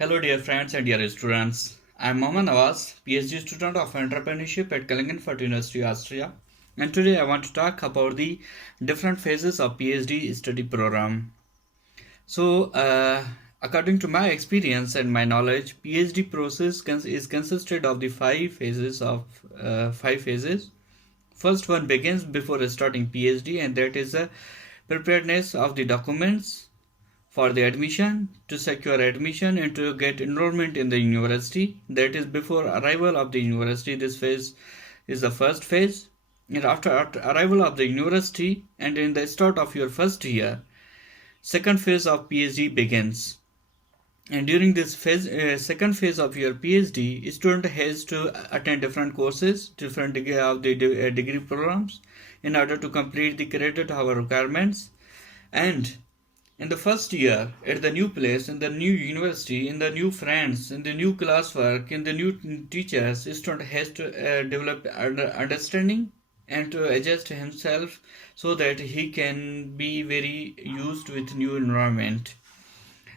Hello, dear friends and dear students. I'm Mohammed Nawaz, PhD student of entrepreneurship at Klagenfurt University, Austria. And today I want to talk about the different phases of PhD study program. So, according to my experience and my knowledge, PhD process is consisted of the five phases. First one begins before starting PhD, and that is the preparedness of the documents for the admission, to secure admission and to get enrollment in the university. That is before arrival of the university. This phase is the first phase. And after arrival of the university and in the start of your first year, second phase of PhD begins. And during this second phase of your PhD, student has to attend different courses, different degree of the degree programs, in order to complete the credit hour requirements. And in the first year, at the new place, in the new university, in the new friends, in the new classwork, in the new teachers, student has to develop understanding and to adjust himself so that he can be very used with new environment.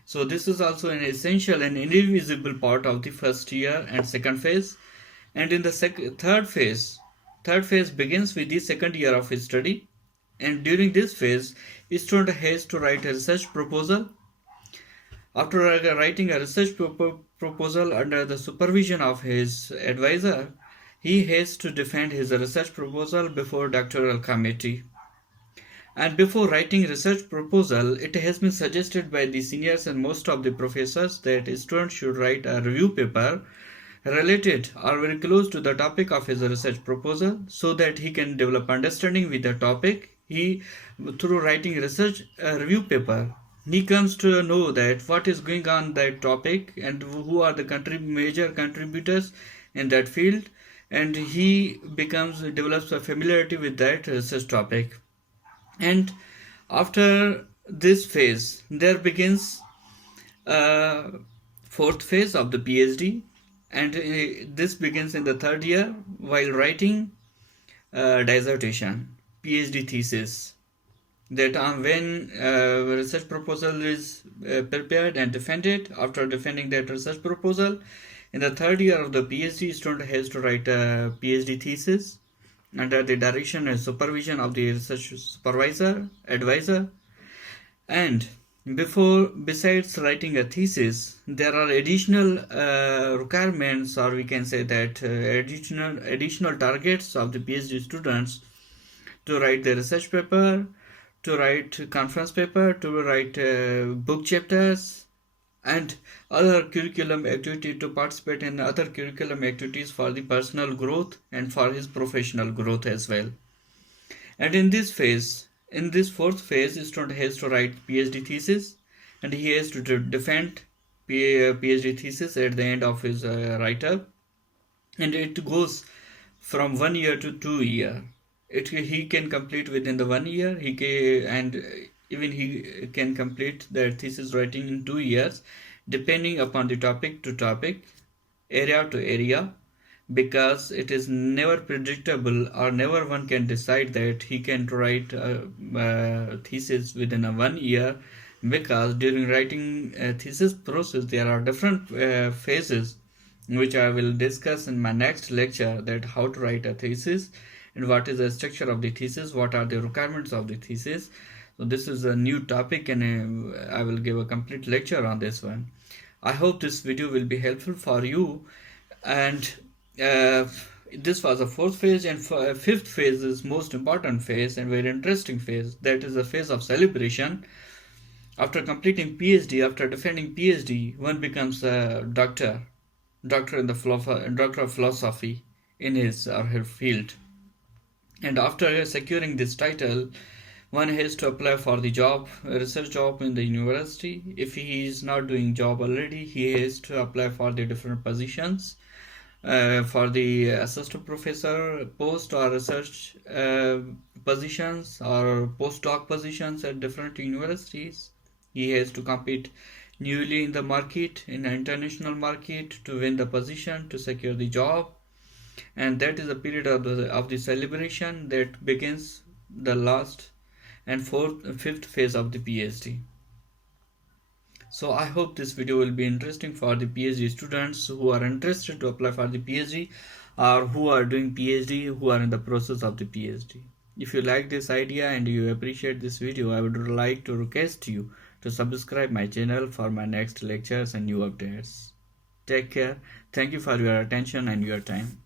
So this is also an essential and indivisible part of the first year and second phase. And in the third phase begins with the second year of his study. And during this phase, student has to write a research proposal. After writing a research proposal under the supervision of his advisor, he has to defend his research proposal before doctoral committee. And before writing research proposal, it has been suggested by the seniors and most of the professors that students should write a review paper related or very close to the topic of his research proposal so that he can develop understanding with the topic. Through writing research review paper, he comes to know that what is going on that topic and who are the major contributors in that field, and he develops a familiarity with that research topic. And after this phase, there begins a fourth phase of the PhD, and this begins in the third year while writing dissertation, PhD thesis. That when research proposal is prepared and defended, after defending that research proposal, in the third year of the PhD, student has to write a PhD thesis under the direction and supervision of the research supervisor, advisor. And besides writing a thesis, there are additional requirements, or we can say that additional targets of the PhD students to write the research paper, to write conference paper, to write book chapters, and other curriculum activity, to participate in other curriculum activities for the personal growth and for his professional growth as well. And in this fourth phase, student has to write PhD thesis, and he has to defend PhD thesis at the end of his write-up, and it goes from 1 year to 2 year. He can complete within the 1 year. He can complete the thesis writing in 2 years, depending upon the topic to topic, area to area, because it is never predictable, or never one can decide that he can write a thesis within a 1 year, because during writing a thesis process there are different phases, which I will discuss in my next lecture, that how to write a thesis and what is the structure of the thesis, what are the requirements of the thesis. So this is a new topic, and I will give a complete lecture on this one. I hope this video will be helpful for you. And this was the fourth phase, and fifth phase is most important phase and very interesting phase. That is the phase of celebration. After completing PhD, after defending PhD, one becomes a doctor in the doctor of philosophy in his or her field. And after securing this title, one has to apply for the job, a research job in the university. If he is not doing job already, he has to apply for the different positions, for the assistant professor post, or research positions, or postdoc positions at different universities. He has to compete newly in the market, in an international market, to win the position, to secure the job. And that is the period of the celebration that begins the last and fifth phase of the PhD. So I hope this video will be interesting for the PhD students who are interested to apply for the PhD, or who are doing PhD, who are in the process of the PhD. If you like this idea and you appreciate this video, I would like to request you to subscribe my channel for my next lectures and new updates. Take care. Thank you for your attention and your time.